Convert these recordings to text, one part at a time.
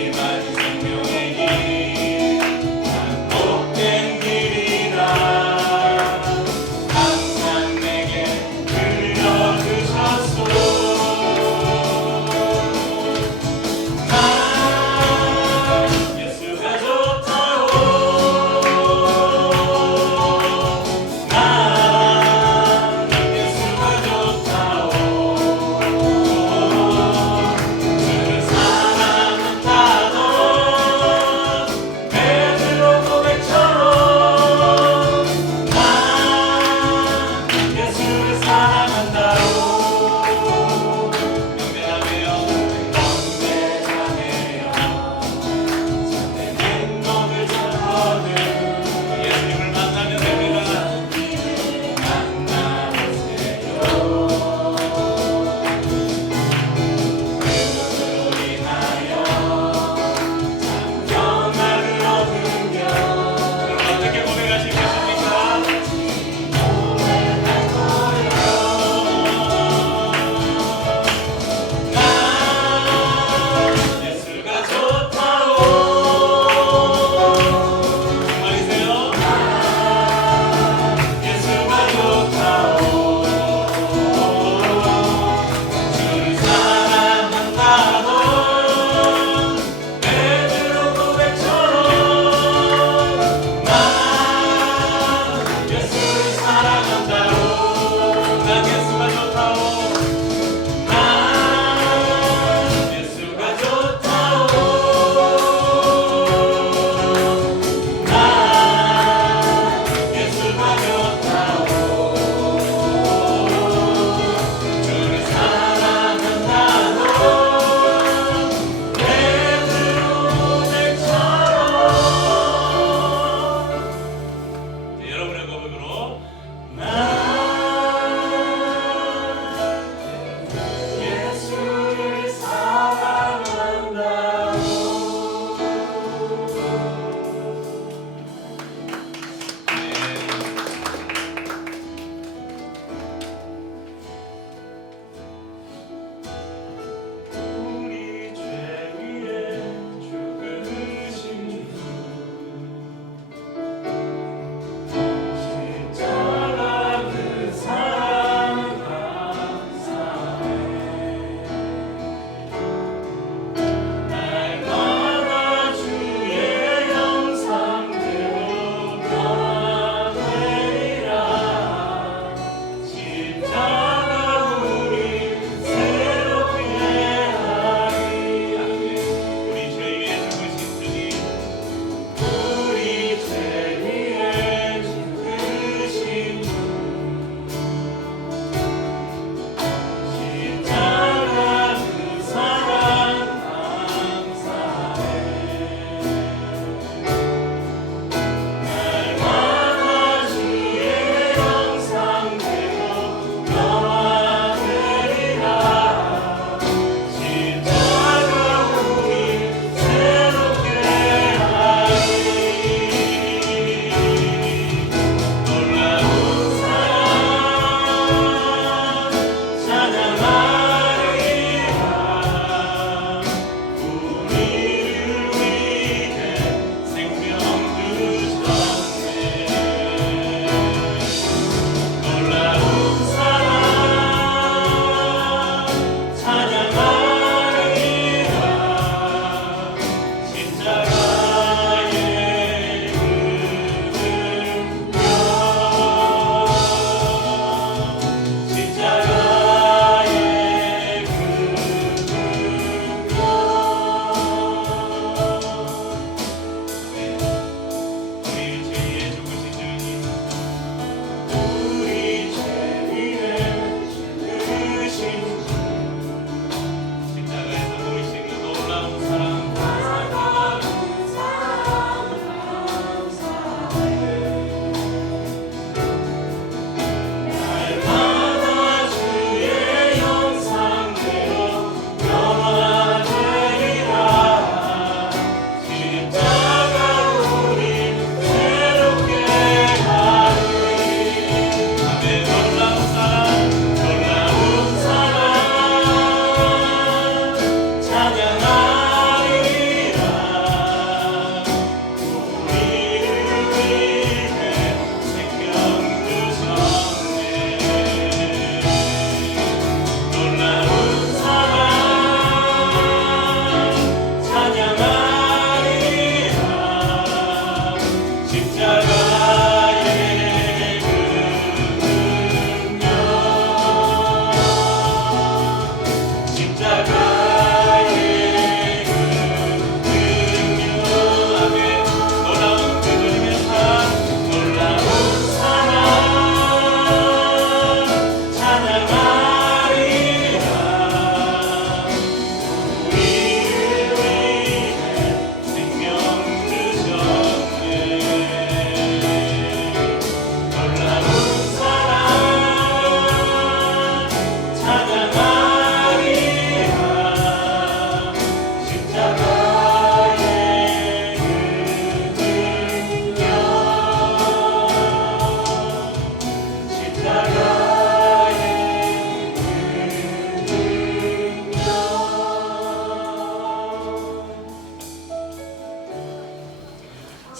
일만이 생명의 길 반복된 길이라 항상 내게 들려주셨소. 난 예수가 좋다오. 난 예수가 좋다오. 주를 사랑한다고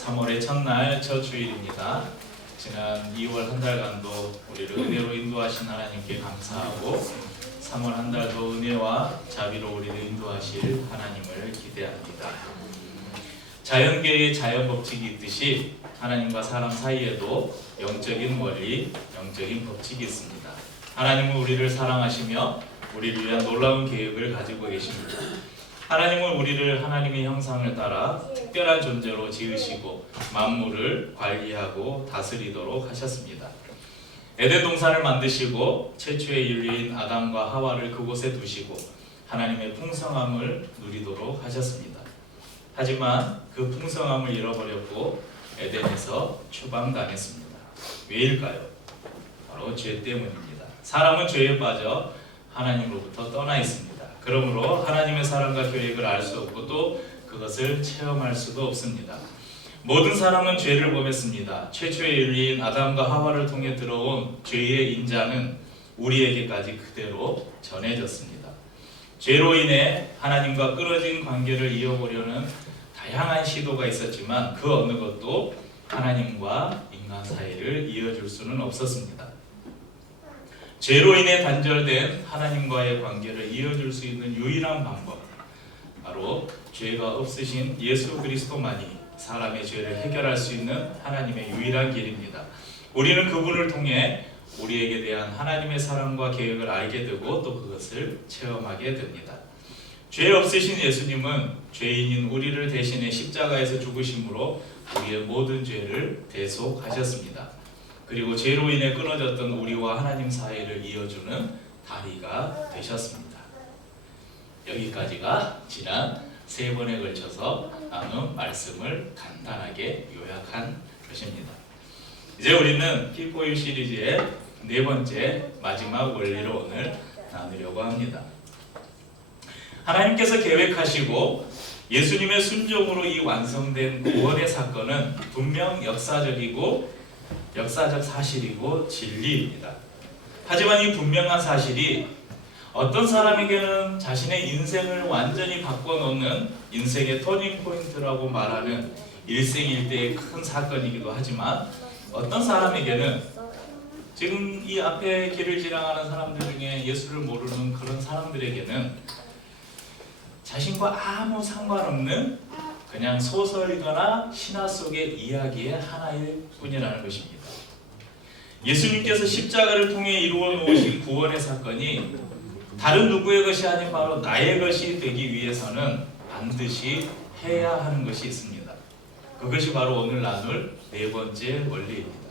3월의 첫날 첫 주일입니다. 지난 2월 한 달간도 우리를 은혜로 인도하신 하나님께 감사하고 3월 한 달도 은혜와 자비로 우리를 인도하실 하나님을 기대합니다. 자연계의 자연 법칙이 있듯이 하나님과 사람 사이에도 영적인 원리, 영적인 법칙이 있습니다. 하나님은 우리를 사랑하시며 우리를 위한 놀라운 계획을 가지고 계십니다. 하나님은 우리를 하나님의 형상을 따라 특별한 존재로 지으시고 만물을 관리하고 다스리도록 하셨습니다. 에덴 동산을 만드시고 최초의 인류인 아담과 하와를 그곳에 두시고 하나님의 풍성함을 누리도록 하셨습니다. 하지만 그 풍성함을 잃어버렸고 에덴에서 추방당했습니다. 왜일까요? 바로 죄 때문입니다. 사람은 죄에 빠져 하나님으로부터 떠나 있습니다. 그러므로 하나님의 사랑과 계획을 알 수 없고 또 그것을 체험할 수도 없습니다. 모든 사람은 죄를 범했습니다. 최초의 인류인 아담과 하와를 통해 들어온 죄의 인자는 우리에게까지 그대로 전해졌습니다. 죄로 인해 하나님과 끊어진 관계를 이어보려는 다양한 시도가 있었지만 그 어느 것도 하나님과 인간 사이를 이어줄 수는 없었습니다. 죄로 인해 단절된 하나님과의 관계를 이어줄 수 있는 유일한 방법, 바로 죄가 없으신 예수 그리스도만이 사람의 죄를 해결할 수 있는 하나님의 유일한 길입니다. 우리는 그분을 통해 우리에게 대한 하나님의 사랑과 계획을 알게 되고 또 그것을 체험하게 됩니다. 죄 없으신 예수님은 죄인인 우리를 대신해 십자가에서 죽으심으로 우리의 모든 죄를 대속하셨습니다. 그리고 죄로 인해 끊어졌던 우리와 하나님 사이를 이어주는 다리가 되셨습니다. 여기까지가 지난 3번에 걸쳐서 나눈 말씀을 간단하게 요약한 것입니다. 이제 우리는 P4U 시리즈의 4번째 마지막 원리를 오늘 나누려고 합니다. 하나님께서 계획하시고 예수님의 순종으로 이 완성된 구원의 사건은 분명 역사적 사실이고 진리입니다. 하지만 이 분명한 사실이 어떤 사람에게는 자신의 인생을 완전히 바꿔놓는 인생의 터닝 포인트라고 말하는 일생일대의 큰 사건이기도 하지만 어떤 사람에게는 지금 이 앞에 길을 지나가는 사람들 중에 예수를 모르는 그런 사람들에게는 자신과 아무 상관없는 그냥 소설이거나 신화 속의 이야기의 하나일 뿐이라는 것입니다. 예수님께서 십자가를 통해 이루어 놓으신 구원의 사건이 다른 누구의 것이 아닌 바로 나의 것이 되기 위해서는 반드시 해야 하는 것이 있습니다. 그것이 바로 오늘 나눌 4번째 원리입니다.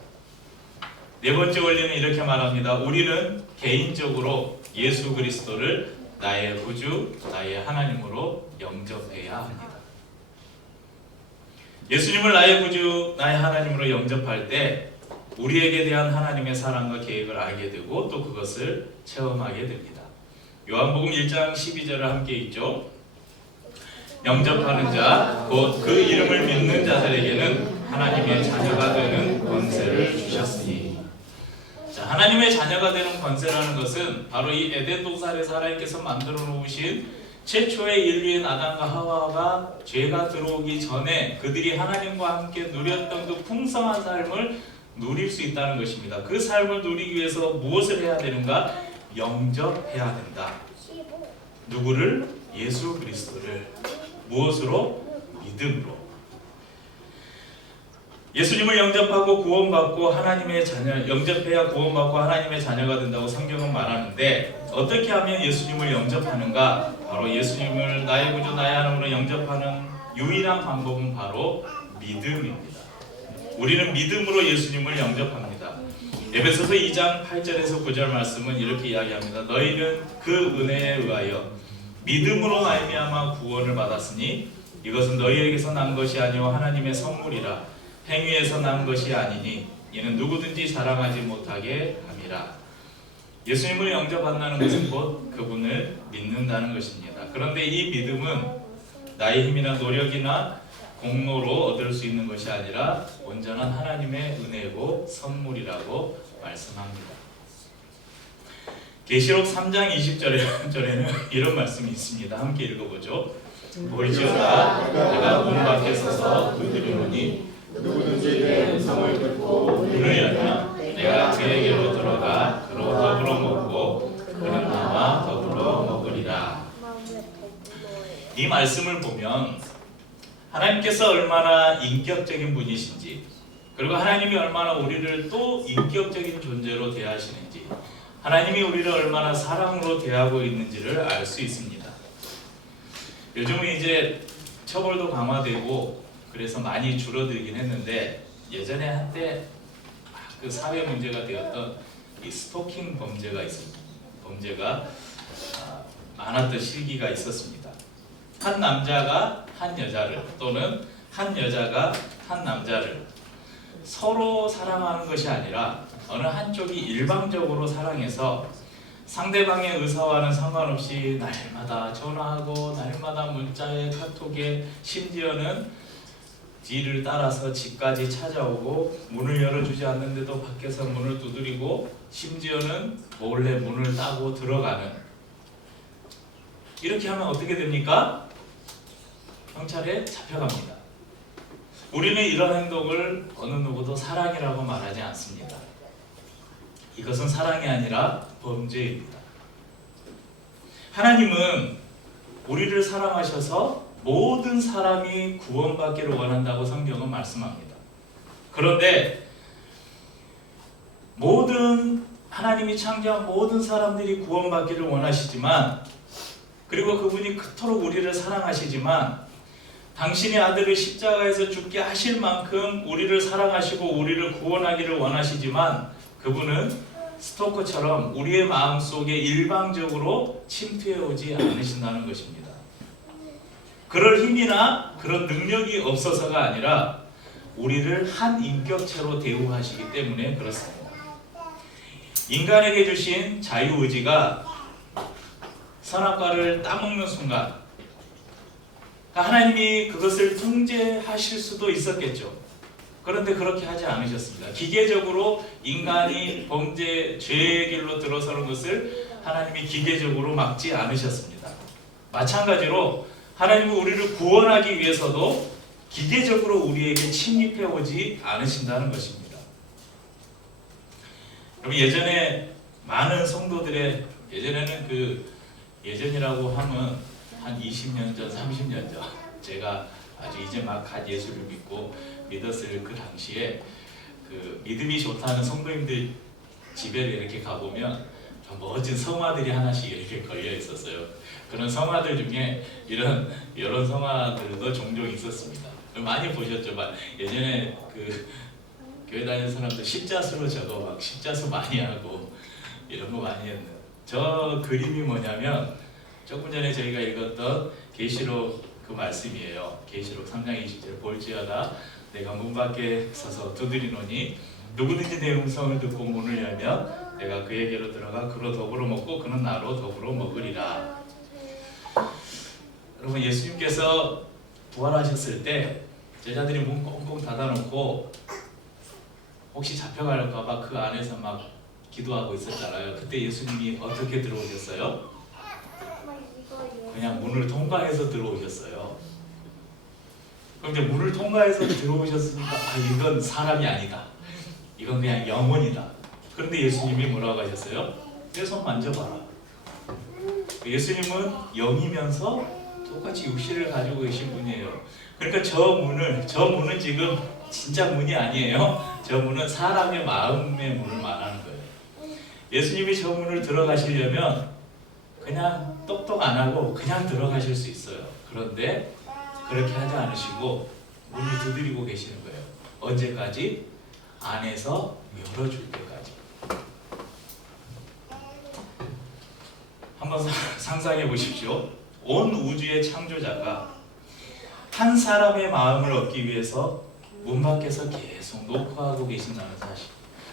4번째 원리는 이렇게 말합니다. 우리는 개인적으로 예수 그리스도를 나의 구주, 나의 하나님으로 영접해야 합니다. 예수님을 나의 구주, 나의 하나님으로 영접할 때 우리에게 대한 하나님의 사랑과 계획을 알게 되고 또 그것을 체험하게 됩니다. 요한복음 1장 12절을 함께 읽죠. 영접하는 자, 곧 그 이름을 믿는 자들에게는 하나님의 자녀가 되는 권세를 주셨으니. 자, 하나님의 자녀가 되는 권세라는 것은 바로 이 에덴 동산에서 하나님께서 만들어 놓으신 최초의 인류인 아담과 하와가 죄가 들어오기 전에 그들이 하나님과 함께 누렸던 그 풍성한 삶을 누릴 수 있다는 것입니다. 그 삶을 누리기 위해서 무엇을 해야 되는가? 영접해야 된다. 누구를? 예수 그리스도를. 무엇으로? 믿음으로. 예수님을 영접하고 구원받고 하나님의 자녀, 영접해야 구원받고 하나님의 자녀가 된다고 성경은 말하는데 어떻게 하면 예수님을 영접하는가? 바로 예수님을 나의 구주, 나의 하나님으로 영접하는 유일한 방법은 바로 믿음입니다. 우리는 믿음으로 예수님을 영접합니다. 에베소서 2장 8절에서 9절 말씀은 이렇게 이야기합니다. 너희는 그 은혜에 의하여 믿음으로 말미암아 구원을 받았으니 이것은 너희에게서 난 것이 아니요 하나님의 선물이라. 행위에서 난 것이 아니니 이는 누구든지 자랑하지 못하게 함이라. 예수님을 영접한다는 것은 곧 그분을 믿는다는 것입니다. 그런데 이 믿음은 나의 힘이나 노력이나 공로로 얻을 수 있는 것이 아니라 온전한 하나님의 은혜고 선물이라고 말씀합니다. 계시록 3장 20절에는 이런 말씀이 있습니다. 함께 읽어보죠. 볼지어다 내가 문 밖에 서서 두드리노니 그의 음성을 듣고 문을 열면 내가 그에게로 들어가 그로 더불어 먹고 그는 나와 더불어 먹으리라. 이 말씀을 보면 하나님께서 얼마나 인격적인 분이신지, 그리고 하나님이 얼마나 우리를 또 인격적인 존재로 대하시는지, 하나님이 우리를 얼마나 사랑으로 대하고 있는지를 알 수 있습니다. 요즘은 이제 처벌도 강화되고 그래서 많이 줄어들긴 했는데, 예전에 한때 그 사회 문제가 되었던 이 스토킹 범죄가 많았던 시기가 있었습니다. 한 남자가 한 여자를, 또는 한 여자가 한 남자를 서로 사랑하는 것이 아니라 어느 한쪽이 일방적으로 사랑해서 상대방의 의사와는 상관없이 날마다 전화하고 날마다 문자에 카톡에, 심지어는 뒤를 따라서 집까지 찾아오고 문을 열어주지 않는데도 밖에서 문을 두드리고, 심지어는 몰래 문을 따고 들어가는, 이렇게 하면 어떻게 됩니까? 경찰에 잡혀갑니다. 우리는 이런 행동을 어느 누구도 사랑이라고 말하지 않습니다. 이것은 사랑이 아니라 범죄입니다. 하나님은 우리를 사랑하셔서 모든 사람이 구원받기를 원한다고 성경은 말씀합니다. 그런데 하나님이 창조한 모든 사람들이 구원받기를 원하시지만, 그리고 그분이 그토록 우리를 사랑하시지만, 당신의 아들을 십자가에서 죽게 하실 만큼 우리를 사랑하시고 우리를 구원하기를 원하시지만, 그분은 스토커처럼 우리의 마음속에 일방적으로 침투해 오지 않으신다는 것입니다. 그럴 힘이나 그런 능력이 없어서가 아니라 우리를 한 인격체로 대우하시기 때문에 그렇습니다. 인간에게 주신 자유의지가 선악과를 따먹는 순간 하나님이 그것을 통제하실 수도 있었겠죠. 그런데 그렇게 하지 않으셨습니다. 기계적으로 인간이 죄의 길로 들어서는 것을 하나님이 기계적으로 막지 않으셨습니다. 마찬가지로 하나님은 우리를 구원하기 위해서도 기계적으로 우리에게 침입해 오지 않으신다는 것입니다. 그럼 예전에 많은 성도들의, 예전이라고 하면 한 20년 전, 30년 전, 제가 아주 이제 막 갓 예수를 믿고 믿었을 그 당시에 그 믿음이 좋다는 성도님들 집에 이렇게 가보면 멋진 성화들이 하나씩 이렇게 걸려 있었어요. 그런 성화들 중에 이런 성화들도 종종 있었습니다. 많이 보셨죠? 예전에 그 교회 다니는 사람들 십자수로 적어 막 십자수 많이 하고 이런 거 많이 했는데, 저 그림이 뭐냐면 조금 전에 저희가 읽었던 계시록 그 말씀이에요. 계시록 3장 20절, 볼지어다 내가 문 밖에 서서 두드리노니 누구든지 내 음성을 듣고 문을 열면 내가 그에게로 들어가 그로 더불어 먹고 그는 나로 더불어 먹으리라. 여러분, 예수님께서 부활하셨을 때 제자들이 문 꽁꽁 닫아놓고 혹시 잡혀갈까 봐 그 안에서 막 기도하고 있었잖아요. 그때 예수님이 어떻게 들어오셨어요? 그냥 문을 통과해서 들어오셨어요. 그런데 문을 통과해서 들어오셨으니까 이건 사람이 아니다. 이건 그냥 영혼이다. 그런데 예수님이 뭐라고 하셨어요? 내 손 만져봐라. 예수님은 영이면서 똑같이 육신을 가지고 계신 분이에요. 그러니까 저 문은 지금 진짜 문이 아니에요. 저 문은 사람의 마음의 문을 말하는 거예요. 예수님이 저 문을 들어가시려면 그냥 똑똑 안 하고 그냥 들어가실 수 있어요. 그런데 그렇게 하지 않으시고 문을 두드리고 계시는 거예요. 언제까지? 안에서 열어줄 때까지. 한번 상상해 보십시오. 온 우주의 창조자가 한 사람의 마음을 얻기 위해서 문 밖에서 계속 녹화하고 계신다는 사실,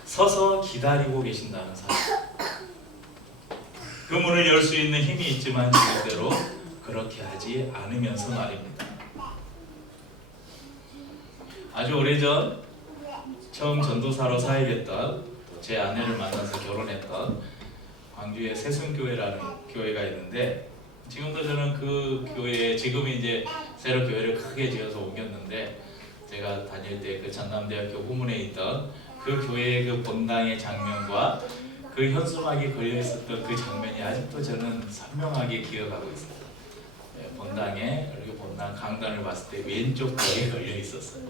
서서 기다리고 계신다는 사실. 그 문을 열 수 있는 힘이 있지만 절대로 그렇게 하지 않으면서 말입니다. 아주 오래전 처음 전도사로 사역했던 제 아내를 만나서 결혼했던 광주의 세순교회라는 교회가 있는데, 지금도 저는 그 교회에, 지금 이제 새로 교회를 크게 지어서 옮겼는데, 제가 다닐 때 그 전남대학교 후문에 있던 그 교회의 그 본당의 장면과 그 현수막이 걸려 있었던 그 장면이 아직도 저는 선명하게 기억하고 있습니다. 네, 본당에 이렇게 본당 강단을 봤을 때 왼쪽 벽에 걸려 있었어요.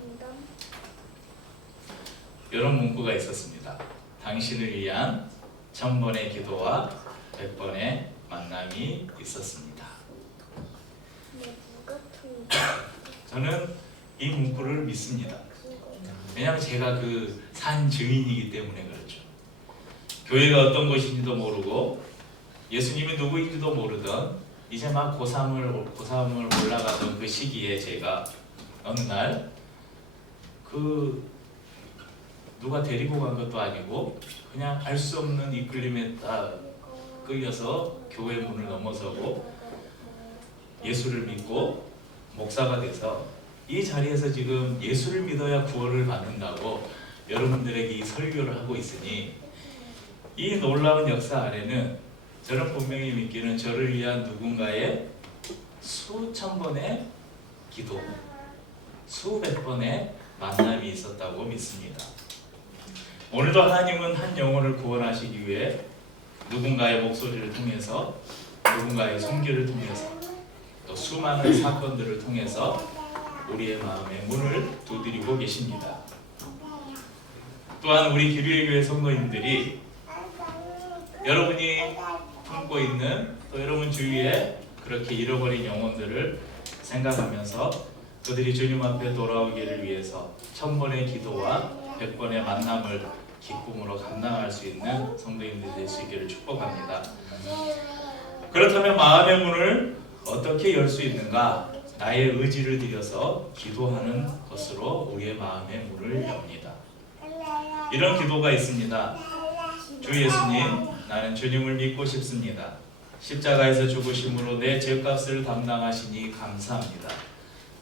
이런 문구가 있었습니다. 당신을 위한 1000번의 기도와 100번의 만남이 있었습니다. 저는 이 문구를 믿습니다. 왜냐하면 제가 그 산 증인이기 때문에 그렇죠. 교회가 어떤 것인지도 모르고 예수님이 누구인지도 모르던 이제 막 고3을 올라가던 그 시기에 제가 어느 날 그 누가 데리고 간 것도 아니고 그냥 알 수 없는 이끌림에 딱 끌려서 교회 문을 넘어서고 예수를 믿고 목사가 돼서 이 자리에서 지금 예수를 믿어야 구원을 받는다고 여러분들에게 이 설교를 하고 있으니 이 놀라운 역사 안에는 저는 분명히 믿기는 저를 위한 누군가의 수천 번의 기도, 수백 번의 만남이 있었다고 믿습니다. 오늘도 하나님은 한 영혼을 구원하시기 위해 누군가의 목소리를 통해서, 누군가의 손길을 통해서, 또 수많은 사건들을 통해서 우리의 마음의 문을 두드리고 계십니다. 또한 우리 기류의 교회 성도님들이 여러분이 품고 있는 또 여러분 주위에 그렇게 잃어버린 영혼들을 생각하면서 그들이 주님 앞에 돌아오기를 위해서 1000번의 기도와 100번의 만남을 기쁨으로 감당할 수 있는 성도님들이 될 수 있기를 축복합니다. 그렇다면 마음의 문을 어떻게 열 수 있는가? 나의 의지를 들여서 기도하는 것으로 우리의 마음의 문을 엽니다. 이런 기도가 있습니다. 주 예수님, 나는 주님을 믿고 싶습니다. 십자가에서 죽으심으로 내 죄값을 담당하시니 감사합니다.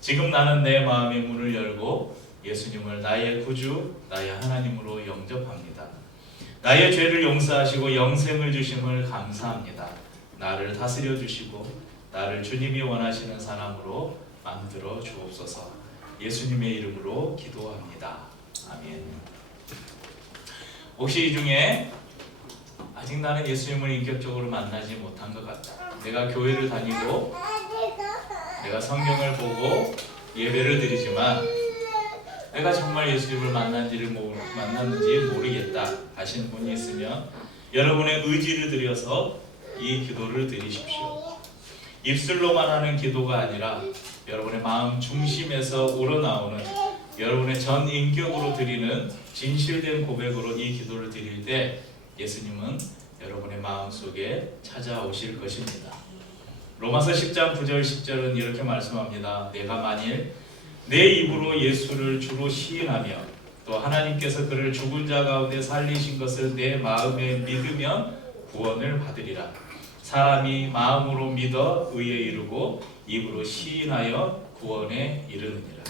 지금 나는 내 마음의 문을 열고 예수님을 나의 구주, 나의 하나님으로 영접합니다. 나의 죄를 용서하시고 영생을 주심을 감사합니다. 나를 다스려 주시고 나를 주님이 원하시는 사람으로 만들어 주옵소서. 예수님의 이름으로 기도합니다. 아멘. 혹시 이 중에 아직 나는 예수님을 인격적으로 만나지 못한 것 같다. 내가 교회를 다니고 내가 성경을 보고 예배를 드리지만 내가 정말 예수님을 만났는지 모르겠다 하시는 분이 있으면 여러분의 의지를 들여서 이 기도를 드리십시오. 입술로만 하는 기도가 아니라 여러분의 마음 중심에서 우러나오는 여러분의 전 인격으로 드리는 진실된 고백으로 이 기도를 드릴 때 예수님은 여러분의 마음속에 찾아오실 것입니다. 로마서 10장 9절 10절은 이렇게 말씀합니다. 내가 만일 내 입으로 예수를 주로 시인하며 또 하나님께서 그를 죽은 자 가운데 살리신 것을 내 마음에 믿으면 구원을 받으리라. 사람이 마음으로 믿어 의에 이르고 입으로 시인하여 구원에 이르느니라.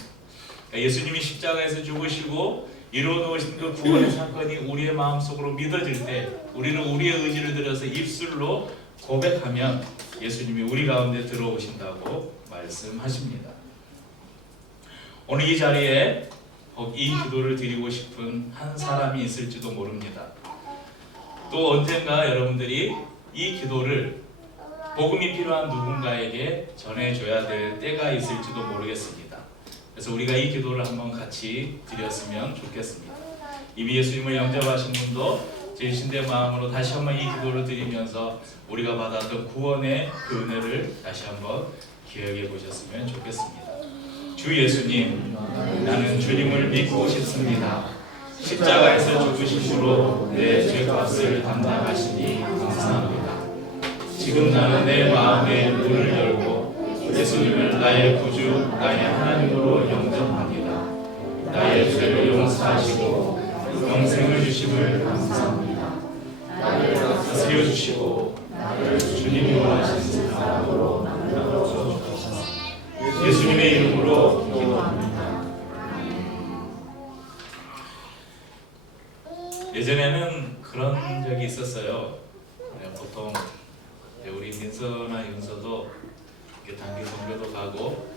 그러니까 예수님이 십자가에서 죽으시고 이루어놓으신 그 구원의 사건이 우리의 마음속으로 믿어질 때 우리는 우리의 의지를 들여서 입술로 고백하면 예수님이 우리 가운데 들어오신다고 말씀하십니다. 오늘 이 자리에 이 기도를 드리고 싶은 한 사람이 있을지도 모릅니다. 또 언젠가 여러분들이 이 기도를 복음이 필요한 누군가에게 전해줘야 될 때가 있을지도 모르겠습니다. 그래서 우리가 이 기도를 한번 같이 드렸으면 좋겠습니다. 이미 예수님을 영접하신 분도 진심된 마음으로 다시 한번 이 기도를 드리면서 우리가 받았던 구원의 그 은혜를 다시 한번 기억해 보셨으면 좋겠습니다. 주 예수님, 나는 주님을 믿고 싶습니다. 십자가에서 죽으심으로 내 죄값을 담당하시니 감사합니다. 지금 나는 내 마음의 문을 열고 예수님을 나의 구주, 나의 하나님으로 영접합니다. 나의 죄를 용서하시고 영생을 주심을 감사합니다. 나를 다스려 주시고 나를 주님이 원하시는 사람으로 만들어 주옵소서. 예수님의 이름으로 기도합니다. 예전에는 그런 적이 있었어요. 보통 우리 민서나 윤서도 이렇게 단기 선교도 가고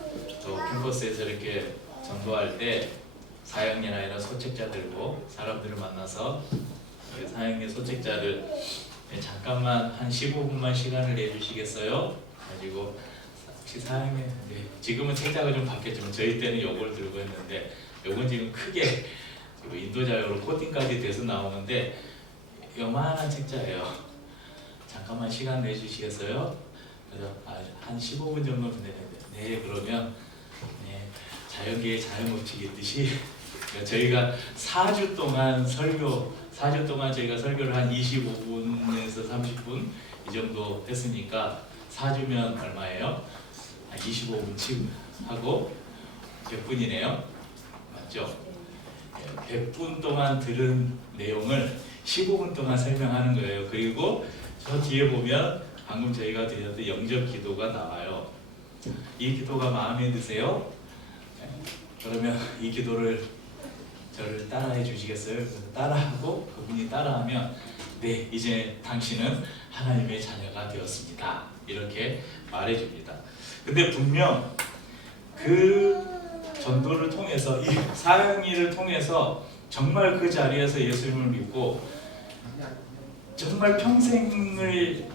또 캠퍼스에서 이렇게 전도할 때 사형리나 이런 소책자들고 사람들을 만나서 사형리 소책자를 잠깐만 한 15분만 시간을 내주시겠어요? 가지고 혹시 사형리 지금은 책자가 좀 바뀌었지만 저희 때는 요걸 들고 했는데 요건 지금 크게 인도자용으로 코팅까지 돼서 나오는데 요만한 책자예요. 잠깐만 시간 내주시겠어요? 그래서 한 15분 정도 되는데 네 그러면 네, 자연계의 자연법칙이 있듯이 저희가 4주 동안 저희가 설교를 한 25분에서 30분 이 정도 했으니까 4주면 얼마예요? 25분씩 하고 100분이네요. 맞죠? 100분 동안 들은 내용을 15분 동안 설명하는 거예요. 그리고 저 뒤에 보면 방금 저희가 드렸던 영접 기도가 나와요. 이 기도가 마음에 드세요? 그러면 이 기도를 저를 따라해 주시겠어요? 그래서 따라하고 그분이 따라하면 네 이제 당신은 하나님의 자녀가 되었습니다. 이렇게 말해줍니다. 근데 분명 그 전도를 통해서 이 사형리를 통해서 정말 그 자리에서 예수님을 믿고 정말 평생을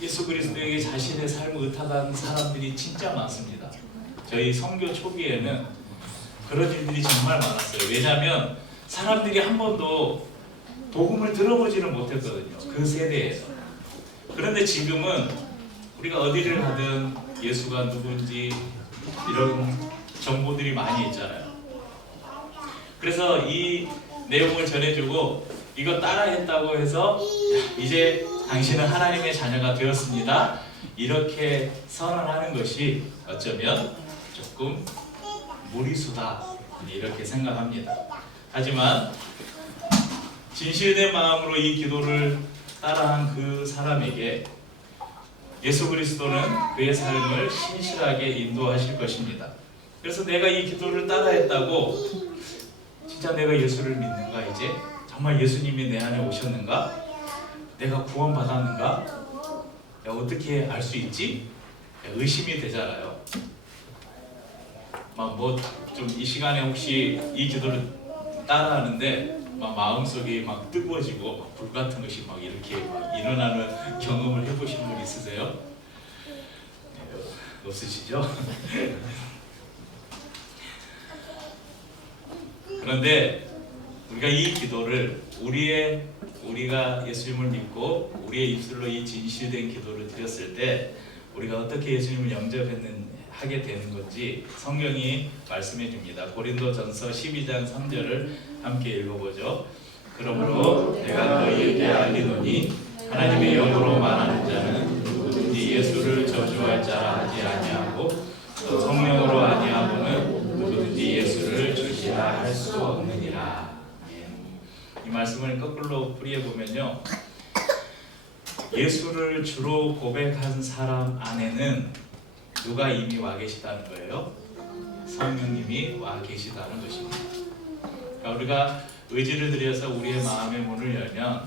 예수 그리스도에게 자신의 삶을 의탁한 사람들이 진짜 많습니다. 저희 선교 초기에는 그런 일들이 정말 많았어요. 왜냐하면 사람들이 한 번도 복음을 들어보지는 못했거든요. 그 세대에서. 그런데 지금은 우리가 어디를 가든 예수가 누군지 이런 정보들이 많이 있잖아요. 그래서 이 내용을 전해주고 이거 따라했다고 해서 이제 당신은 하나님의 자녀가 되었습니다. 이렇게 선언하는 것이 어쩌면 조금 무리수다 이렇게 생각합니다. 하지만 진실된 마음으로 이 기도를 따라한 그 사람에게 예수 그리스도는 그의 삶을 신실하게 인도하실 것입니다. 그래서 내가 이 기도를 따라했다고 진짜 내가 예수를 믿는가 이제? 정말 예수님이 내 안에 오셨는가? 내가 구원받았는가? 내가 어떻게 알 수 있지? 의심이 되잖아요. 막 뭐 좀 이 시간에 혹시 이 기도를 따라하는데 막 마음속이 막 뜨거워지고 막 불 같은 것이 막 이렇게 막 일어나는 경험을 해보신 분 있으세요? 네, 없으시죠? 그런데 우리가 이 기도를 우리가 예수님을 믿고 우리의 입술로 이 진실된 기도를 드렸을 때 우리가 어떻게 예수님을 하게 되는 건지 성경이 말씀해 줍니다. 고린도전서 12장 3절을 함께 읽어보죠. 그러므로 내가 너희에게 알리노니 하나님의 영으로 말하는 자는 누구든지 예수를 저주할 자라 하지 아니하고 또 성령으로 아니하고는 누구든지 예수를 주시라 할 수 없느니라. 이 말씀을 거꾸로 풀이해 보면요, 예수를 주로 고백한 사람 안에는 누가 이미 와 계시다는 거예요? 성령님이 와 계시다는 것입니다. 그러니까 우리가 의지를 들여서 우리의 마음의 문을 열면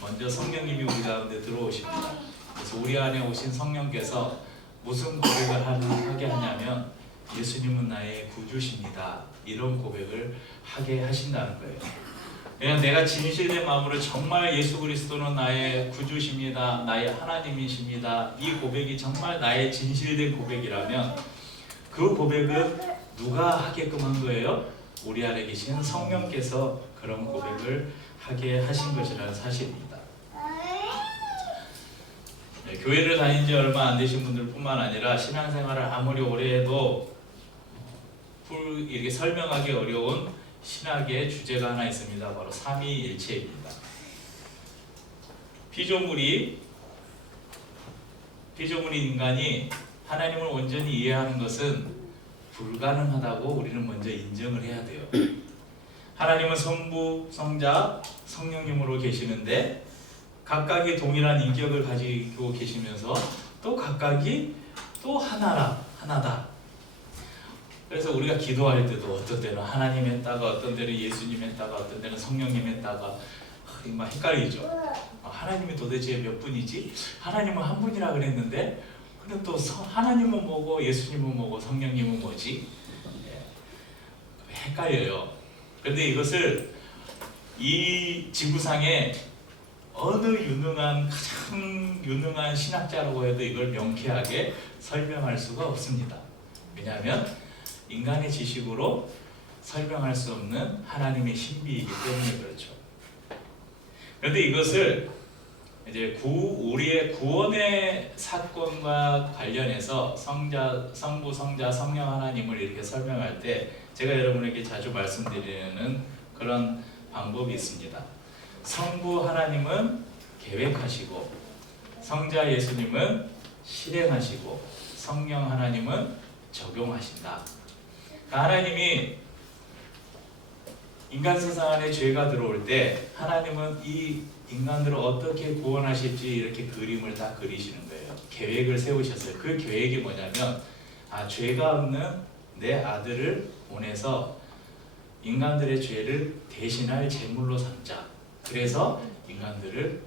먼저 성령님이 우리 가운데 들어오십니다. 그래서 우리 안에 오신 성령께서 무슨 고백을 하게 하냐면 예수님은 나의 구주십니다. 이런 고백을 하게 하신다는 거예요. 그냥 내가 진실된 마음으로 정말 예수 그리스도는 나의 구주십니다. 나의 하나님이십니다. 이 고백이 정말 나의 진실된 고백이라면 그 고백은 누가 하게끔 한 거예요? 우리 안에 계신 성령께서 그런 고백을 하게 하신 것이라는 사실입니다. 네, 교회를 다닌 지 얼마 안 되신 분들 뿐만 아니라 신앙생활을 아무리 오래 해도 이렇게 설명하기 어려운 신학의 주제가 하나 있습니다. 바로 삼위일체입니다. 피조물인 인간이 하나님을 온전히 이해하는 것은 불가능하다고 우리는 먼저 인정을 해야 돼요. 하나님은 성부, 성자, 성령님으로 계시는데 각각이 동일한 인격을 가지고 계시면서 또 각각이 또 하나다. 그래서 우리가 기도할 때도 어떤 때는 하나님 했다가 어떤 때는 예수님 했다가 어떤 때는 성령님 했다가 막 헷갈리죠. 하나님이 도대체 몇 분이지? 하나님은 한 분이라 그랬는데 근데 또 하나님은 뭐고 예수님은 뭐고 성령님은 뭐지? 헷갈려요. 그런데 이것을 이 지구상에 어느 가장 유능한 신학자라고 해도 이걸 명쾌하게 설명할 수가 없습니다. 왜냐하면 인간의 지식으로 설명할 수 없는 하나님의 신비이기 때문에 그렇죠. 그런데 이것을 이제 우리의 구원의 사건과 관련해서 성부, 성자, 성령 하나님을 이렇게 설명할 때 제가 여러분에게 자주 말씀드리는 그런 방법이 있습니다. 성부 하나님은 계획하시고, 성자 예수님은 실행하시고, 성령 하나님은 적용하신다. 하나님이 인간 세상 안에 죄가 들어올 때 하나님은 이 인간들을 어떻게 구원하실지 이렇게 그림을 다 그리시는 거예요. 계획을 세우셨어요. 그 계획이 뭐냐면 죄가 없는 내 아들을 보내서 인간들의 죄를 대신할 제물로 삼자. 그래서 인간들을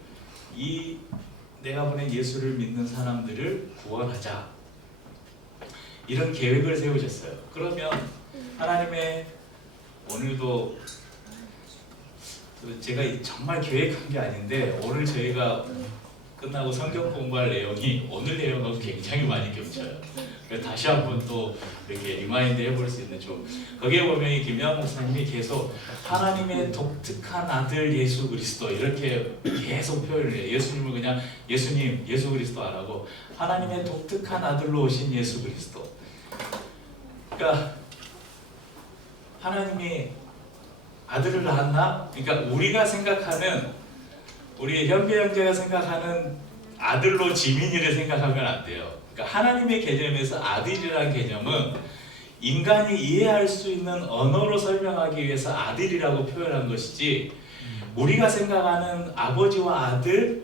내가 보낸 예수를 믿는 사람들을 구원하자. 이런 계획을 세우셨어요. 그러면 하나님의 오늘도 제가 정말 계획한 게 아닌데 오늘 저희가 끝나고 성경 공부할 내용이 오늘 내용하고 굉장히 많이 겹쳐요. 그래서 다시 한번 또 이렇게 리마인드 해볼 수 있는 좀 거기에 보면 이 김양 목사님이 계속 하나님의 독특한 아들 예수 그리스도 이렇게 계속 표현을 해요. 예수님을 그냥 예수님 예수 그리스도 안 하고 하나님의 독특한 아들로 오신 예수 그리스도. 그러니까 하나님이 아들을 낳았나? 그러니까 우리가 생각하는 우리 현배 형제가 생각하는 아들로 지민이를 생각하면 안 돼요. 그러니까 하나님의 개념에서 아들이라는 개념은 인간이 이해할 수 있는 언어로 설명하기 위해서 아들이라고 표현한 것이지 우리가 생각하는 아버지와 아들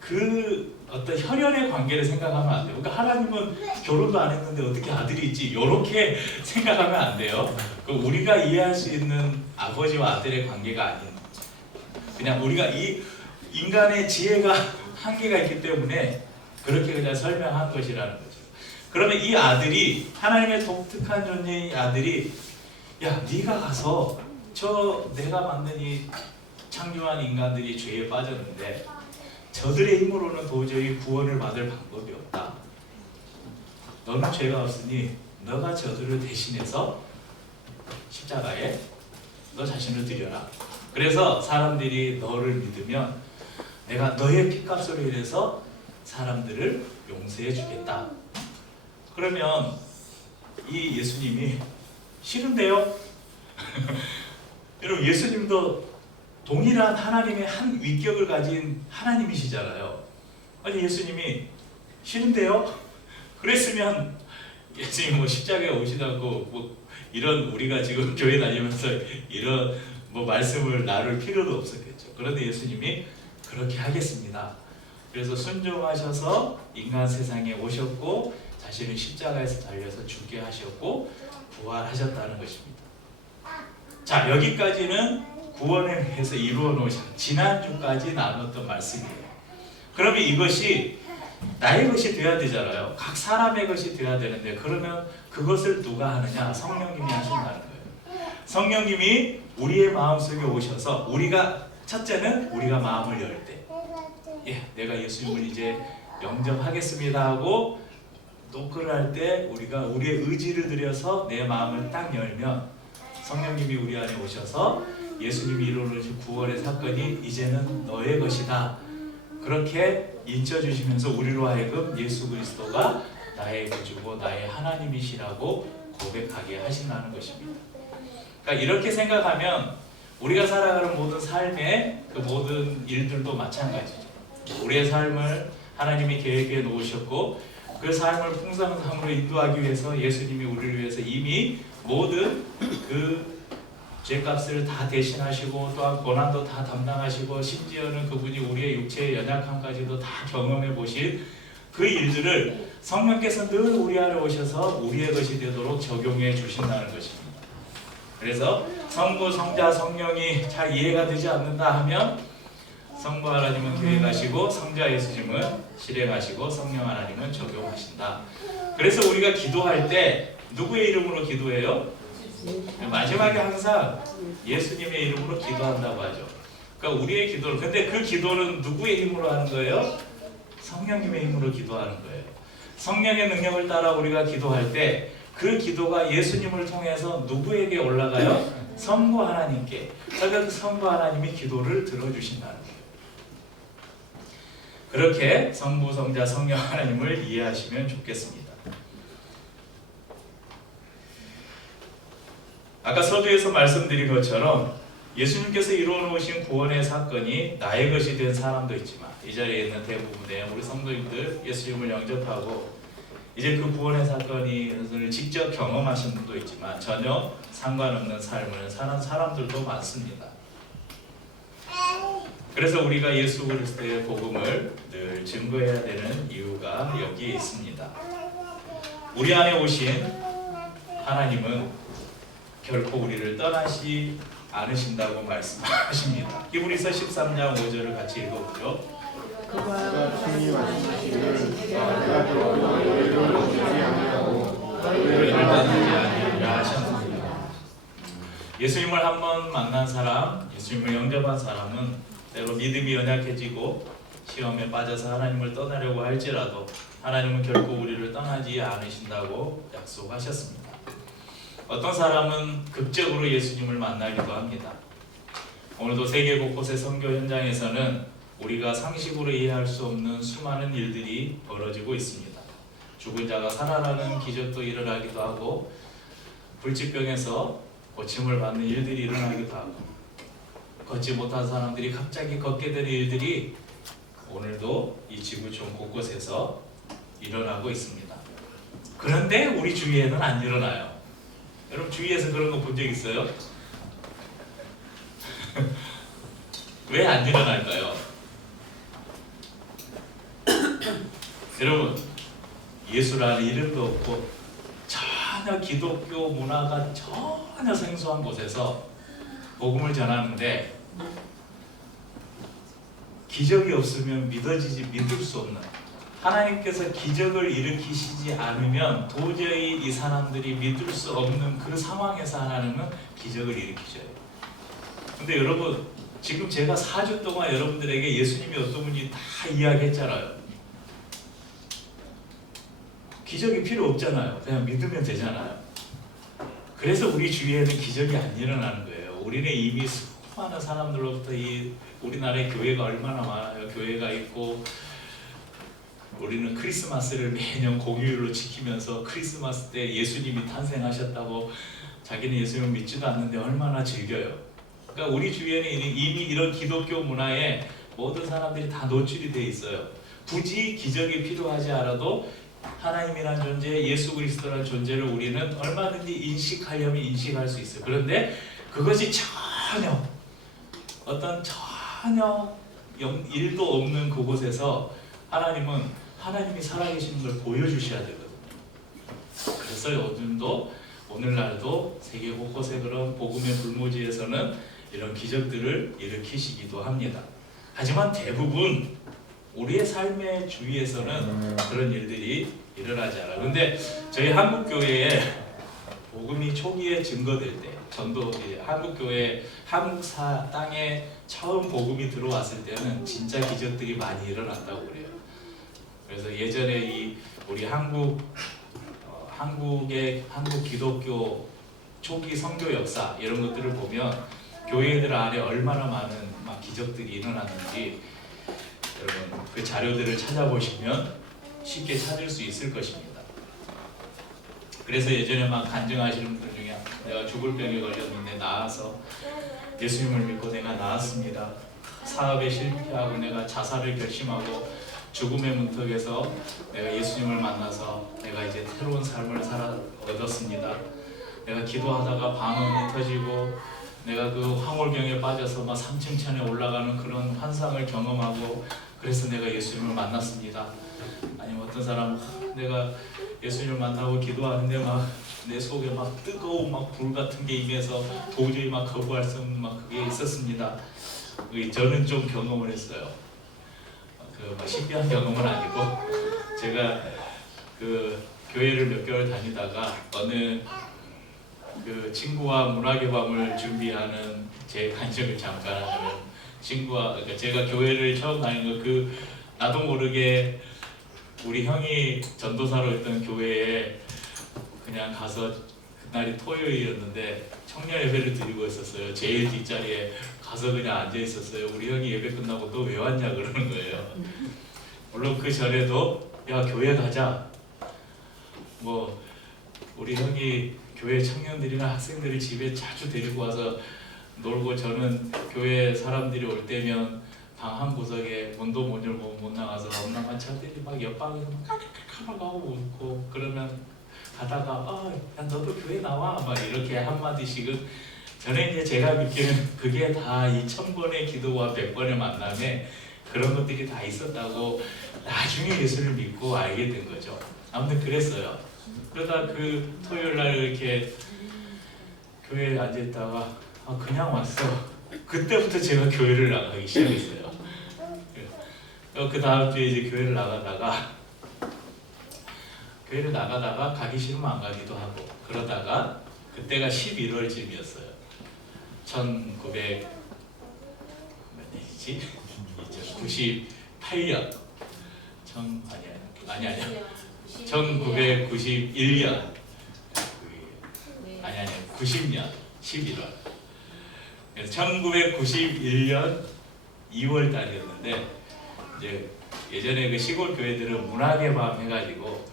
그 어떤 혈연의 관계를 생각하면 안 돼요. 그러니까 하나님은 결혼도 안 했는데 어떻게 아들이 있지? 이렇게 생각하면 안 돼요. 우리가 이해할 수 있는 아버지와 아들의 관계가 아닌 그냥 우리가 이 인간의 지혜가 한계가 있기 때문에 그렇게 그냥 설명한 것이라는 거죠. 그러면 이 아들이 하나님의 독특한 존재인 아들이 야 네가 가서 내가 만든 이 창조한 인간들이 죄에 빠졌는데 저들의 힘으로는 도저히 구원을 받을 방법이 없다. 너는 죄가 없으니 너가 저들을 대신해서 십자가에 너 자신을 드려라. 그래서 사람들이 너를 믿으면 내가 너의 피값으로 인해서 사람들을 용서해 주겠다. 그러면 이 예수님이 싫은데요? 여러분 예수님도 동일한 하나님의 한 위격을 가진 하나님이시잖아요. 아니 예수님이 싫은데요? 그랬으면 예수님 십자가에 오시지 않고 이런 우리가 지금 교회 다니면서 이런 말씀을 나눌 필요도 없었겠죠. 그런데 예수님이 그렇게 하겠습니다. 그래서 순종하셔서 인간 세상에 오셨고 자신은 십자가에서 달려서 죽게 하셨고 부활하셨다는 것입니다. 자 여기까지는 구원을 위해서 이루어 놓으신 지난주까지 나눴던 말씀이에요. 그러면 이것이 나의 것이 되어야 되잖아요. 각 사람의 것이 되어야 되는데 그러면 그것을 누가 하느냐? 성령님이 하신다는 거예요. 성령님이 우리의 마음속에 오셔서 첫째는 우리가 마음을 열 때 내가 예수님을 이제 영접하겠습니다 하고 노크를 할 때 우리가 우리의 의지를 들여서 내 마음을 딱 열면 성령님이 우리 안에 오셔서 예수님이 이루어진 구원의 사건이 이제는 너의 것이다. 그렇게 인쳐주시면서 우리로 하여금 예수 그리스도가 나의 구주고 나의 하나님이시라고 고백하게 하신다는 것입니다. 그러니까 이렇게 생각하면 우리가 살아가는 모든 삶의 그 모든 일들도 마찬가지죠. 우리의 삶을 하나님이 계획해 놓으셨고 그 삶을 풍성함으로 인도하기 위해서 예수님이 우리를 위해서 이미 모든 그 죄값을 다 대신하시고 또한 고난도 다 담당하시고 심지어는 그분이 우리의 육체의 연약함까지도 다 경험해 보신 그 일들을 성령께서 늘 우리 안에 오셔서 우리의 것이 되도록 적용해 주신다는 것입니다. 그래서 성부, 성자, 성령이 잘 이해가 되지 않는다 하면 성부 하나님은 계획하시고 성자 예수님은 실행하시고 성령 하나님은 적용하신다. 그래서 우리가 기도할 때 누구의 이름으로 기도해요? 마지막에 항상 예수님의 이름으로 기도한다고 하죠. 그러니까 우리의 기도를, 근데 그 기도는 누구의 힘으로 하는 거예요? 성령님의 힘으로 기도하는 거예요. 성령의 능력을 따라 우리가 기도할 때 그 기도가 예수님을 통해서 누구에게 올라가요? 성부 하나님께. 그러니까 그 성부 하나님이 기도를 들어주신다는 거예요. 그렇게 성부, 성자, 성령 하나님을 이해하시면 좋겠습니다. 아까 서두에서 말씀드린 것처럼 예수님께서 이루어 놓으신 구원의 사건이 나의 것이 된 사람도 있지만, 이 자리에 있는 대부분의 우리 성도님들 예수님을 영접하고 이제 그 구원의 사건을 직접 경험하신 분도 있지만 전혀 상관없는 삶을 사는 사람들도 많습니다. 그래서 우리가 예수 그리스도의 복음을 늘 증거해야 되는 이유가 여기에 있습니다. 우리 안에 오신 하나님은 결코 우리를 떠나시 않으신다고 말씀하십니다. 히브리서 13장 5절을 같이 읽어보죠. 그가 친히 말씀하시기를 내가 결코 너희를 놓지 아니하고 너희를 떠나지 아니하리라 하셨습니다. 예수님을 한번 만난 사람, 예수님을 영접한 사람은 때로 믿음이 연약해지고 시험에 빠져서 하나님을 떠나려고 할지라도 하나님은 결코 우리를 떠나지 않으신다고 약속하셨습니다. 어떤 사람은 극적으로 예수님을 만나기도 합니다. 오늘도 세계 곳곳의 선교 현장에서는 우리가 상식으로 이해할 수 없는 수많은 일들이 벌어지고 있습니다. 죽은 자가 살아나는 기적도 일어나기도 하고 불치병에서 고침을 받는 일들이 일어나기도 하고 걷지 못한 사람들이 갑자기 걷게 되는 일들이 오늘도 이 지구촌 곳곳에서 일어나고 있습니다. 그런데 우리 주위에는 안 일어나요. 여러분 주위에서 그런 거 본 적 있어요? 왜 안 일어날까요? 여러분 예수라는 이름도 없고 전혀 기독교 문화가 전혀 생소한 곳에서 복음을 전하는데 기적이 없으면 믿을 수 없는, 하나님께서 기적을 일으키시지 않으면 도저히 이 사람들이 믿을 수 없는 그 상황에서 하나님은 기적을 일으키셔요. 근데 여러분 지금 제가 4주 동안 여러분들에게 예수님이 어떤 분인지 다 이야기했잖아요. 기적이 필요 없잖아요. 그냥 믿으면 되잖아요. 그래서 우리 주위에는 기적이 안 일어나는 거예요. 우리는 이미 수많은 사람들로부터 이 우리나라에 교회가 얼마나 많아요. 교회가 있고 우리는 크리스마스를 매년 공휴일로 지키면서 크리스마스 때 예수님이 탄생하셨다고 자기는 예수님을 믿지도 않는데 얼마나 즐겨요. 그러니까 우리 주위에는 이미 이런 기독교 문화에 모든 사람들이 다 노출이 돼 있어요. 굳이 기적이 필요하지 않아도 하나님이란 존재, 예수 그리스도라는 존재를 우리는 얼마든지 인식하려면 인식할 수 있어요. 그런데 그것이 전혀 일도 없는 그곳에서 하나님이 살아계시는 걸 보여주셔야 되거든요. 그래서 오늘날도 세계 곳곳에 그런 복음의 불모지에서는 이런 기적들을 일으키시기도 합니다. 하지만 대부분 우리의 삶의 주위에서는 그런 일들이 일어나지 않아요. 근데 저희 한국교회에 복음이 초기에 증거될 때, 한국교회, 땅에 처음 복음이 들어왔을 때는 진짜 기적들이 많이 일어났다고 그래요. 그래서 예전에 우리 한국 기독교 초기 선교 역사 이런 것들을 보면 교회들 안에 얼마나 많은 기적들이 일어났는지 여러분 그 자료들을 찾아보시면 쉽게 찾을 수 있을 것입니다. 그래서 예전에 간증하시는 분들 중에 내가 죽을 병에 걸렸는데 나아서 예수님을 믿고 내가 나았습니다. 사업에 실패하고 내가 자살을 결심하고 죽음의 문턱에서 내가 예수님을 만나서 내가 이제 새로운 삶을 얻었습니다. 내가 기도하다가 방언이 터지고 내가 그 황홀경에 빠져서 3층 천에 올라가는 그런 환상을 경험하고 그래서 내가 예수님을 만났습니다. 아니면 어떤 사람은 내가 예수님을 만나고 기도하는데 내 속에 뜨거운 불 같은 게 임해서 도저히 거부할 수 없는 그게 있었습니다. 저는 좀 경험을 했어요. 신비한 경험은 아니고 제가 그 교회를 몇 개월 다니다가 어느 그 친구와 문학의 밤을 준비하는 제 관심을 잠깐 하자면 친구와 그러니까 제가 교회를 처음 다닌 거 그 나도 모르게 우리 형이 전도사로 있던 교회에 그냥 가서 그날이 토요일이었는데 청년 예배를 드리고 있었어요. 제일 뒷자리에 가서 그냥 앉아 있었어요. 우리 형이 예배 끝나고 너 왜 왔냐 그러는 거예요. 물론 그 전에도 야 교회 가자. 뭐 우리 형이 교회 청년들이나 학생들을 집에 자주 데리고 와서 놀고 저는 교회 사람들이 올 때면 방 한 구석에 문도 못 열고 못 나가서 엄마가 저들이 막 옆방에서 막 가고 웃고 그러면 가다가 야 너도 교회 나와 막 이렇게 한마디씩은 저는 이제 제가 믿기는 그게 다 이 1000번의 기도와 100번의 만남에 그런 것들이 다 있었다고 나중에 예수를 믿고 알게 된 거죠. 아무튼 그랬어요. 그러다 그 토요일 날 이렇게 교회에 앉아있다가 그냥 왔어. 그때부터 제가 교회를 나가기 시작했어요. 그 다음 주에 이제 교회를 나가다가 가기 싫으면 안 가기도 하고 그러다가 그때가 11월쯤이었어요. 1998년 1991년 90년 11월. 그래서 1991년 2월 달이었는데 이제 예전에 그 시골 교회들은 문학의 밤 해가지고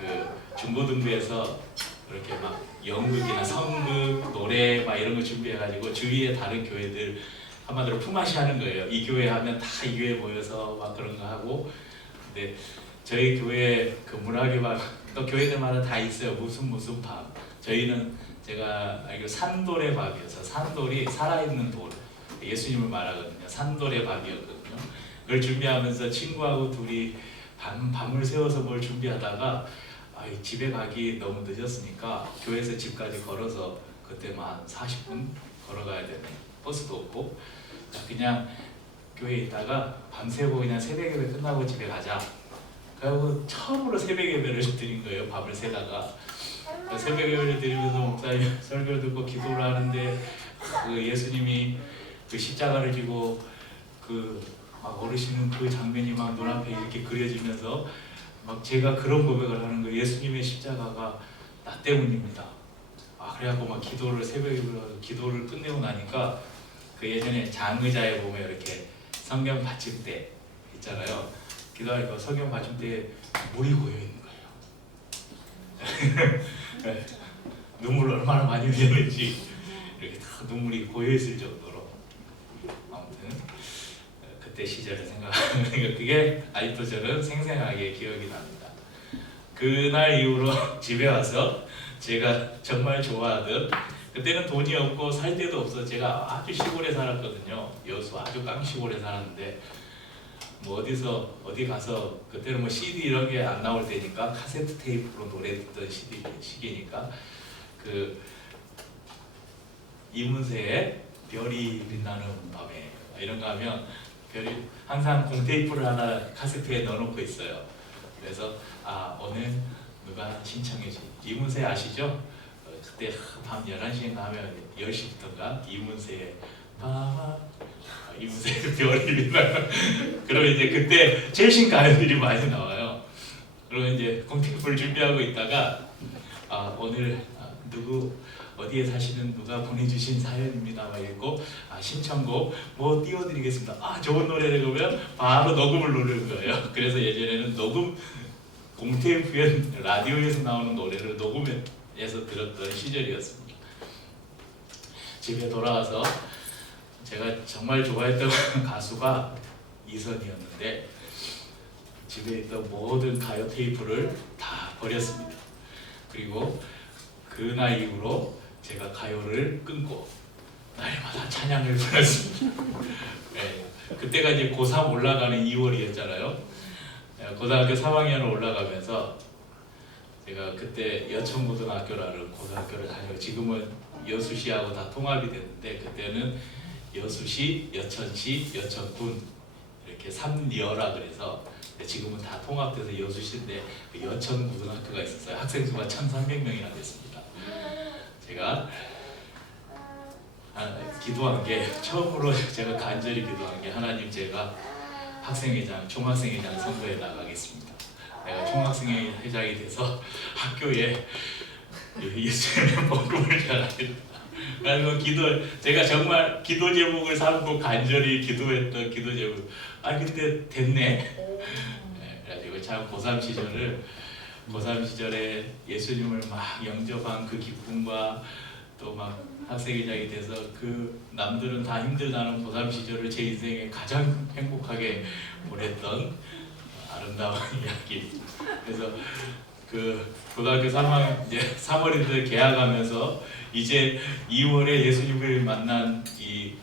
그 중고등부에서 그렇게 막 연극이나 성극, 노래 막 이런 거 준비해가지고 주위에 다른 교회들 한마디로 품앗이 하는 거예요. 이 교회 하면 다 이 교회 모여서 막 그런 거 하고. 근데 저희 교회 그 문학의 밤 또 교회들마다 다 있어요. 무슨 밤. 저희는 제가 알기로 산돌의 밤이어서 산돌이 살아있는 돌 예수님을 말하거든요. 산돌의 밤이었거든요. 그걸 준비하면서 친구하고 둘이 밤을 새워서 뭘 준비하다가 집에 가기 너무 늦었으니까 교회에서 집까지 걸어서 그때만 40분 걸어가야 되네. 버스도 없고 그냥 교회에 있다가 밤새고 그냥 새벽 예배 끝나고 집에 가자. 그리고 처음으로 새벽 예배를 드린 거예요. 밤을 새다가 새벽 예배를 드리면서 목사님 설교 듣고 기도를 하는데 그 예수님이 그 십자가를 지고 그 막 어르신은 그 장면이 막 눈앞에 이렇게 그려지면서 막 제가 그런 고백을 하는 거예요. 예수님의 십자가가 나 때문입니다. 그래갖고 막 새벽에 기도를 끝내고 나니까 그 예전에 장의자에 보면 이렇게 성경 받침대 있잖아요. 기도하니까 성경 받침대에 물이 고여 있는 거예요. 눈물을 얼마나 많이 흘렸는지 이렇게 다 눈물이 고여 있을 정도로. 아무튼 그때 시절을 생각하면 그게 아직도 저는 생생하게 기억이 납니다. 그날 이후로 집에 와서 제가 정말 좋아하던 그때는 돈이 없고 살 데도 없어 제가 아주 시골에 살았거든요. 여수 아주 깡시골에 살았는데 뭐 어디 가서 그때는 뭐 CD 이런 게 안 나올 때니까 카세트 테이프로 노래 듣던 시기니까 그 이문세의 별이 빛나는 밤에 이런 거 하면 별이 항상 공테이프를 하나 카세트에 넣어놓고 있어요. 그래서 오늘 누가 신청해줘. 이문세 아시죠? 그때 밤 11시인가 하면 10시부터인가 이문세의 이문세의 별이 빛나는 그러면 이제 그때 최신 가요들이 많이 나와요. 그러면 이제 공테이프를 준비하고 있다가 오늘 누구 어디에 사시는 누가 보내주신 사연입니다 막 읽고 신청곡 뭐 띄워드리겠습니다. 좋은 노래를 그러면 바로 녹음을 누르는 거예요. 그래서 예전에는 녹음 공테이프에 라디오에서 나오는 노래를 녹음해서 들었던 시절이었습니다. 집에 돌아와서 제가 정말 좋아했던 가수가 이선이었는데 집에 있던 모든 가요 테이프를 다 버렸습니다. 그리고 그날 이후로 제가 가요를 끊고 날마다 찬양을 불렀습니다. 네, 그때가 이제 고3 올라가는 2월이었잖아요. 고등학교 3학년을 올라가면서 제가 그때 여천고등학교라는 고등학교를 다니고 지금은 여수시하고 다 통합이 됐는데 그때는 여수시, 여천시, 여천군 이렇게 3여라 그래서 지금은 다 통합돼서 여수시인데 여천고등학교가 있었어요. 학생 수가 1,300명이나 됐습니다. 제가 기도한 게 처음으로 제가 간절히 기도한 게 하나님 제가 학생회장, 총학생회장 선거에 나가겠습니다. 내가 총학생회장이 돼서 학교에 예수님의 복음을 전하겠다. 그래서 제가 정말 기도 제목을 삼고 간절히 기도했던 기도 제목. 근데 됐네. 그래가지고 참 고3 시절에 예수님을 막 영접한 그 기쁨과 또 막 학생회장이 돼서 그 남들은 다 힘들다는 고3 시절을 제 인생에 가장 행복하게 보냈던 아름다운 이야기. 그래서 그 고등학교 3학년 이제 3월인데 개학하면서 이제 2월에 예수님을 만난 이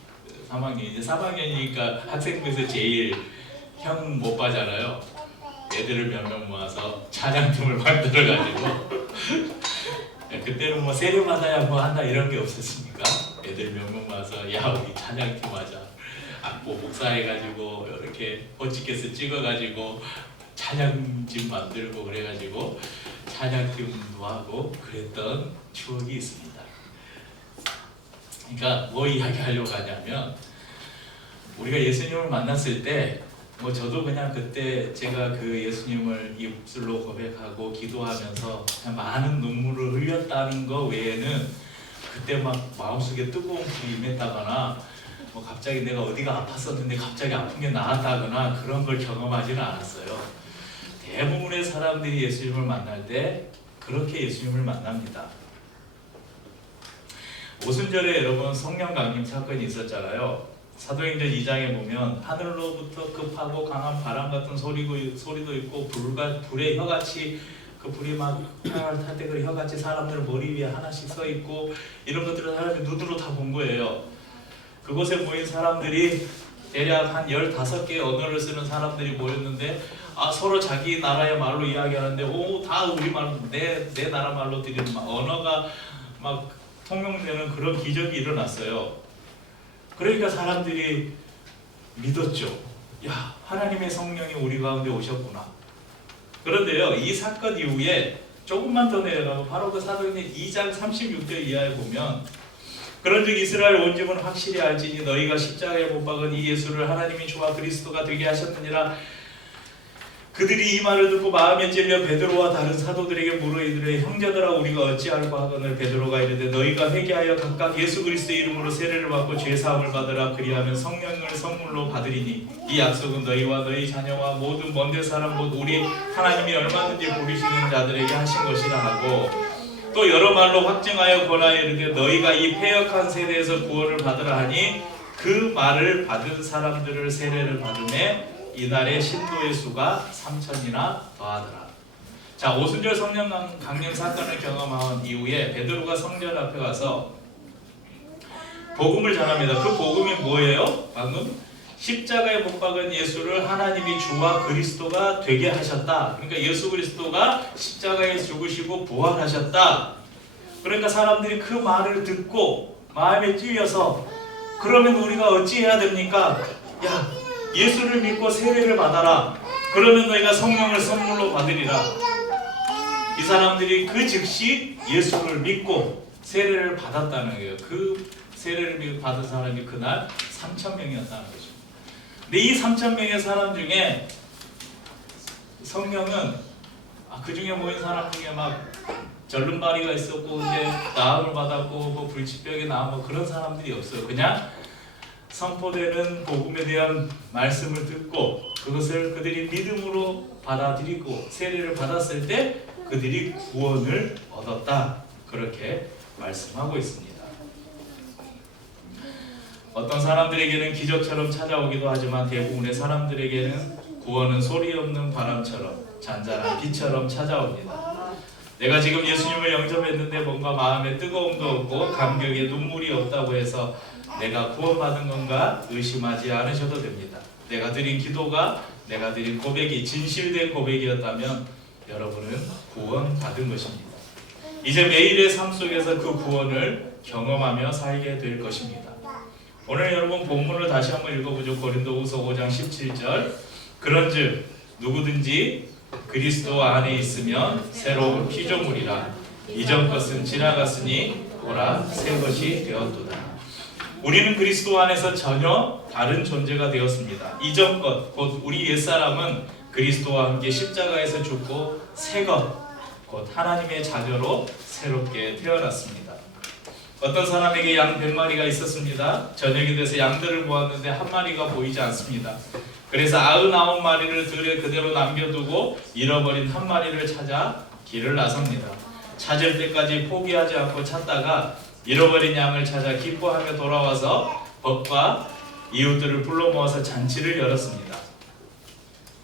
3학년, 이제 3학년이니까 학생부에서 제일 형 못 봐잖아요. 애들을 몇 명 모아서 찬양팀을 만들어가지고 그때는 뭐 세례받아야 뭐 한다 이런 게 없었으니까 애들 몇 명 모아서 야 우리 찬양팀 하자. 악보 목사해가지고 이렇게 호치케스 찍어가지고 찬양팀 만들고 그래가지고 찬양팀도 하고 그랬던 추억이 있습니다. 그러니까 뭐 이야기하려고 하냐면 우리가 예수님을 만났을 때 뭐 저도 그냥 그때 제가 그 예수님을 입술로 고백하고 기도하면서 그냥 많은 눈물을 흘렸다는 거 외에는 그때 막 마음속에 뜨거운 불이 임했다거나 뭐 갑자기 내가 어디가 아팠었는데 갑자기 아픈 게 나았다거나 그런 걸 경험하지는 않았어요. 대부분의 사람들이 예수님을 만날 때 그렇게 예수님을 만납니다. 오순절에 여러분 성령 강림 사건이 있었잖아요. 사도행전 2장에 보면 하늘로부터 급하고 강한 바람 같은 소리도 있고 불의 혀같이 그 불이 막 탈 때 그 혀같이 사람들 머리 위에 하나씩 서 있고 이런 것들을 사람들이 눈으로 다 본 거예요. 그곳에 모인 사람들이 대략 한 15개의 언어를 쓰는 사람들이 모였는데 서로 자기 나라의 말로 이야기하는데 다 우리 말로 내 나라 말로 드리는 언어가 막 통용되는 그런 기적이 일어났어요. 그러니까 사람들이 믿었죠. 야, 하나님의 성령이 우리 가운데 오셨구나. 그런데요, 이 사건 이후에 조금만 더 내려가고 바로 그 사도행전 2장 36절 이하에 보면 그런즉 이스라엘 온 집은 확실히 알지니 너희가 십자가에 못 박은 이 예수를 하나님이 주와 그리스도가 되게 하셨느니라. 그들이 이 말을 듣고 마음에 찔려 베드로와 다른 사도들에게 물어 이르되 형제들아 우리가 어찌할까 하거늘 베드로가 이르되 너희가 회개하여 각각 예수 그리스도의 이름으로 세례를 받고 죄 사함을 받으라. 그리하면 성령을 선물로 받으리니 이 약속은 너희와 너희 자녀와 모든 먼데 사람 곧 우리 하나님이 얼마든지 부르시는 자들에게 하신 것이라 하고 또 여러 말로 확증하여 권하여 이르되 너희가 이 패역한 세대에서 구원을 받으라 하니 그 말을 받은 사람들을 세례를 받음에 이날의 신도의 수가 3,000이나 더하더라. 자, 오순절 성령 강림 사건을 경험한 이후에 베드로가 성전 앞에 가서 복음을 전합니다. 그 복음이 뭐예요? 방금 십자가에 못 박은 예수를 하나님이 주와 그리스도가 되게 하셨다. 그러니까 예수 그리스도가 십자가에 죽으시고 부활하셨다. 그러니까 사람들이 그 말을 듣고 마음에 찔려서 그러면 우리가 어찌해야 됩니까? 야, 예수를 믿고 세례를 받아라. 그러면 너희가 성령을 선물로 받으리라. 이 사람들이 그 즉시 예수를 믿고 세례를 받았다는 거예요. 그 세례를 받은 사람이 그날 3,000명이었다는 거죠. 근데 이 3,000명의 사람 중에 성령은 그 중에 모인 사람 중에 막 절름발이가 있었고 이제 나음을 받았고 뭐 불치병에 나온 그런 사람들이 없어요. 그냥 선포되는 복음에 대한 말씀을 듣고 그것을 그들이 믿음으로 받아들이고 세례를 받았을 때 그들이 구원을 얻었다. 그렇게 말씀하고 있습니다. 어떤 사람들에게는 기적처럼 찾아오기도 하지만 대부분의 사람들에게는 구원은 소리 없는 바람처럼 잔잔한 비처럼 찾아옵니다. 내가 지금 예수님을 영접했는데 뭔가 마음에 뜨거움도 없고 감격에 눈물이 없다고 해서 내가 구원받은 건가 의심하지 않으셔도 됩니다. 내가 드린 기도가 내가 드린 고백이 진실된 고백이었다면 여러분은 구원받은 것입니다. 이제 매일의 삶 속에서 그 구원을 경험하며 살게 될 것입니다. 오늘 여러분 본문을 다시 한번 읽어보죠. 고린도후서 5장 17절 그런즉 누구든지 그리스도 안에 있으면 새로운 피조물이라 이전 것은 지나갔으니 보라 새 것이 되었도다. 우리는 그리스도 안에서 전혀 다른 존재가 되었습니다. 이전 것, 곧 우리 옛사람은 그리스도와 함께 십자가에서 죽고 새 것, 곧 하나님의 자녀로 새롭게 태어났습니다. 어떤 사람에게 양 100마리가 있었습니다. 저녁이 돼서 양들을 모았는데 한 마리가 보이지 않습니다. 그래서 99마리를 들에 그대로 남겨두고 잃어버린 한 마리를 찾아 길을 나섭니다. 찾을 때까지 포기하지 않고 찾다가 잃어버린 양을 찾아 기뻐하며 돌아와서 벗과 이웃들을 불러 모아서 잔치를 열었습니다.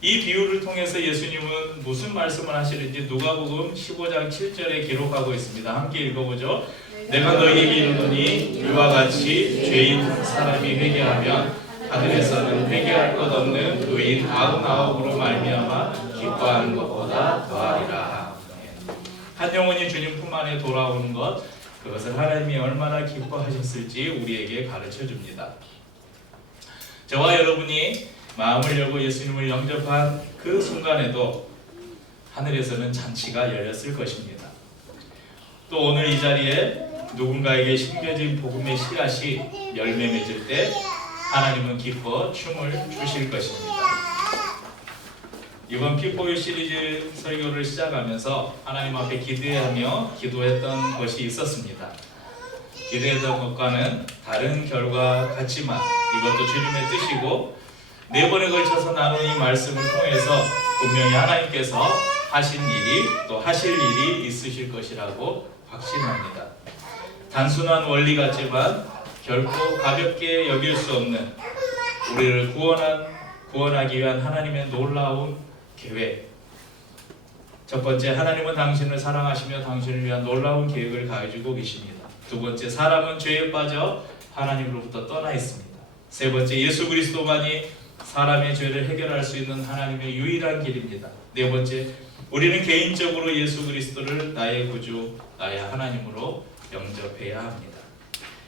이 비유를 통해서 예수님은 무슨 말씀을 하시는지 누가복음 15장 7절에 기록하고 있습니다. 함께 읽어보죠. 내가 너희에게 이르노니 이와 같이 죄인 한 사람이 회개하면 하늘에서는 회개할 것 없는 의인 99으로 말미암아 기뻐하는 것보다 더하리라. 한 영혼이 주님 품 안에 돌아오는 것, 그것을 하나님이 얼마나 기뻐하셨을지 우리에게 가르쳐줍니다. 저와 여러분이 마음을 열고 예수님을 영접한 그 순간에도 하늘에서는 잔치가 열렸을 것입니다. 또 오늘 이 자리에 누군가에게 심겨진 복음의 씨앗이 열매 맺을 때 하나님은 기뻐 춤을 추실 것입니다. 이번 피포유 시리즈 설교를 시작하면서 하나님 앞에 기대하며 기도했던 것이 있었습니다. 기대했던 것과는 다른 결과 같지만 이것도 주님의 뜻이고 4번에 걸쳐서 나눈 이 말씀을 통해서 분명히 하나님께서 하신 일이 또 하실 일이 있으실 것이라고 확신합니다. 단순한 원리 같지만 결코 가볍게 여길 수 없는 우리를 구원하기 위한 하나님의 놀라운 계획. 첫 번째, 하나님은 당신을 사랑하시며 당신을 위한 놀라운 계획을 가지고 계십니다. 두 번째, 사람은 죄에 빠져 하나님으로부터 떠나 있습니다. 세 번째, 예수 그리스도만이 사람의 죄를 해결할 수 있는 하나님의 유일한 길입니다. 네 번째, 우리는 개인적으로 예수 그리스도를 나의 구주, 나의 하나님으로 영접해야 합니다.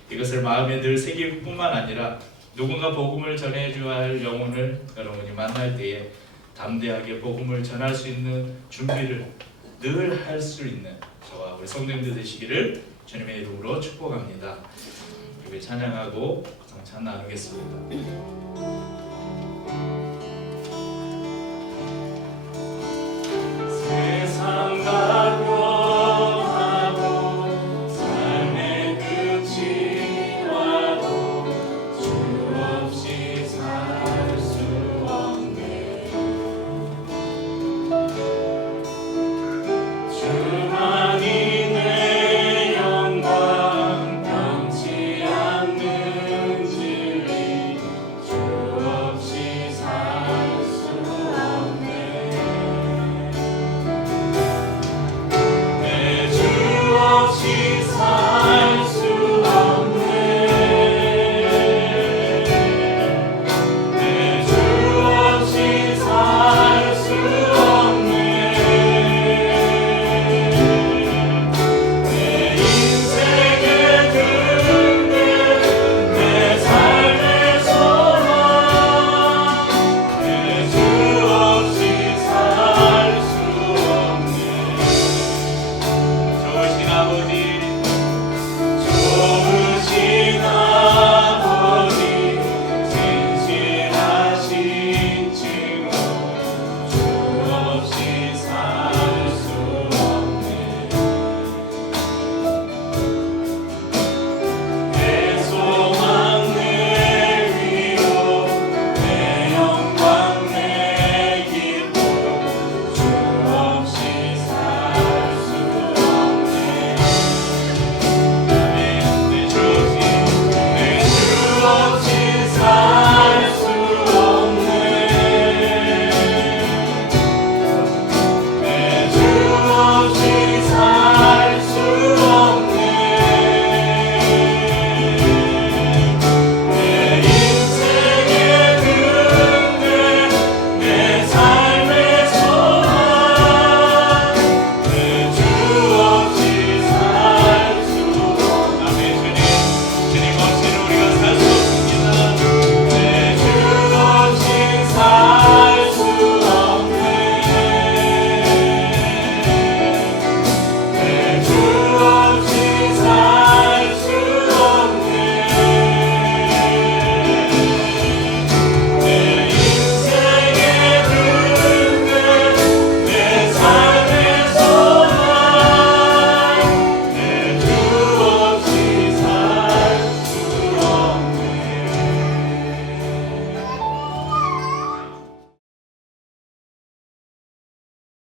이것을 마음에 늘 새길 뿐만 아니라 누군가 복음을 전해줘야 할 영혼을 여러분이 만날 때에 담대하게 복음을 전할 수 있는 준비를 늘 할 수 있는 저와 우리 성도님들 되시기를 주님의 이름으로 축복합니다. 예배 찬양하고 성찬 나누겠습니다.